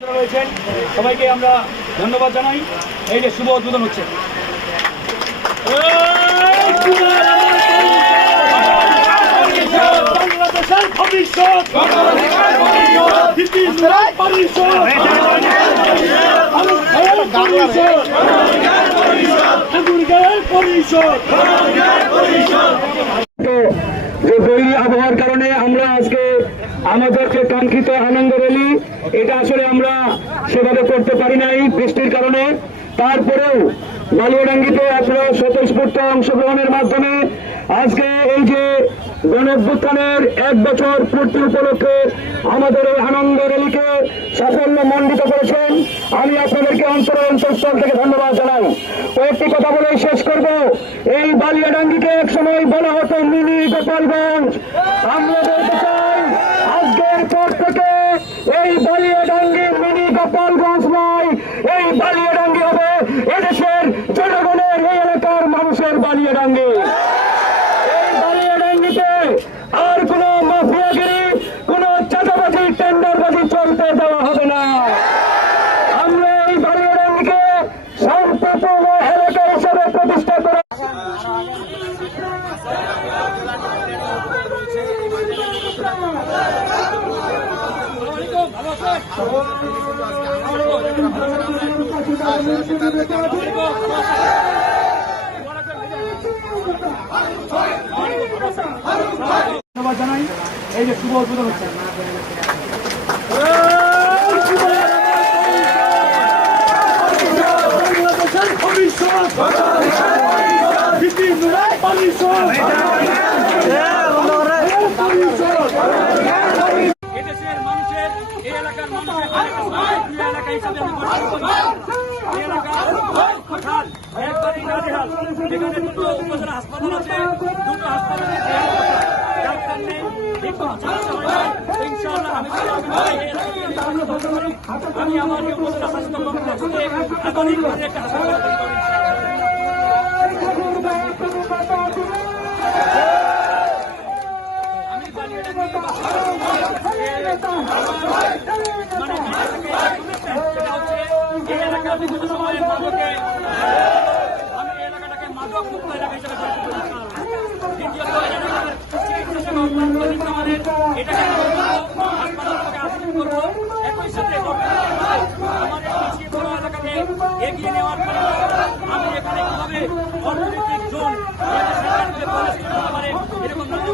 রয়েছেন সবাইকে আমরা ধন্যবাদ জানাই। এই যে শুভ উদ্বোধন হচ্ছে বাংলাদেশের ভবিষ্যৎ যে বৈরী আবহাওয়ার কারণে আমরা আজকে আমাদের যে কাঙ্ক্ষিত আনন্দ র্যালি এটা আসলে আমরা সেভাবে করতে পারি নাই বৃষ্টির কারণে। তারপরেও বালিয়াডাঙ্গিতে আপনারা স্বতঃস্ফূর্ত অংশগ্রহণের মাধ্যমে আজকে এই যে গণঅভ্যুত্থানের 1 বছর পূর্তি উপলক্ষে আমাদের এই আনন্দ র্যালিকে সাফল্য মণ্ডিত করেছেন। আমি আপনাদেরকে অন্তঃস্থল থেকে ধন্যবাদ জানাই। কয়েকটি কথা বলে শেষ করব। এই বালিয়াডাঙ্গিকে এক সময় বলা হতো মিনি গোপালগঞ্জ। আমরা বলতে চাই আজকের পর থেকে এই বালিয়াডাঙ্গি মিনি গোপালগঞ্জ নয়, এই বালিয়াডাঙ্গি হবে এদেশের জনগণের, এই এলাকার মানুষের বালিয়াডাঙ্গি। এই বালিয়াডাঙ্গিতে আর কোন মাফিয়াগিরি, কোন চাঁদাবাজি, টেন্ডারবাজি চলতে দেওয়া হবে না। আমরা এই বালিয়াডাঙ্গিকে শান্তিপূর্ণ এলাকা হিসেবে প্রতিষ্ঠা করা। ধন্যবাদ জানাই। এই যে শুভ উদ্বোধন হচ্ছে বাংলাদেশের ভবিষ্যৎ এদেশের মানুষের, এই এলাকার মানুষের এলাকা হিসাবে এই এলাকার একবারই নাজেহাল। যেখানে দুটো উপজেলা হাসপাতাল আছে, দুটো হাসপাতালে আমি আমার উপজেলা স্বাস্থ্য কমপ্লেক্সে আধুনিকভাবে একটা হাসপাতাল এই এলাকার বিভিন্ন সময়ের মাদকে আমি এই এলাকাটাকে মাদক মুক্ত এলাকা হিসেবে দ্বিতীয়ত এটাকে হাসপাতাল থেকে আধুনিক করবো। একই সাথে আমাদের পিছিয়ে পড়া এলাকাকে এগিয়ে নেওয়ার জন্য আমি এখানে কিভাবে অর্থনৈতিক জোন এরকম নানা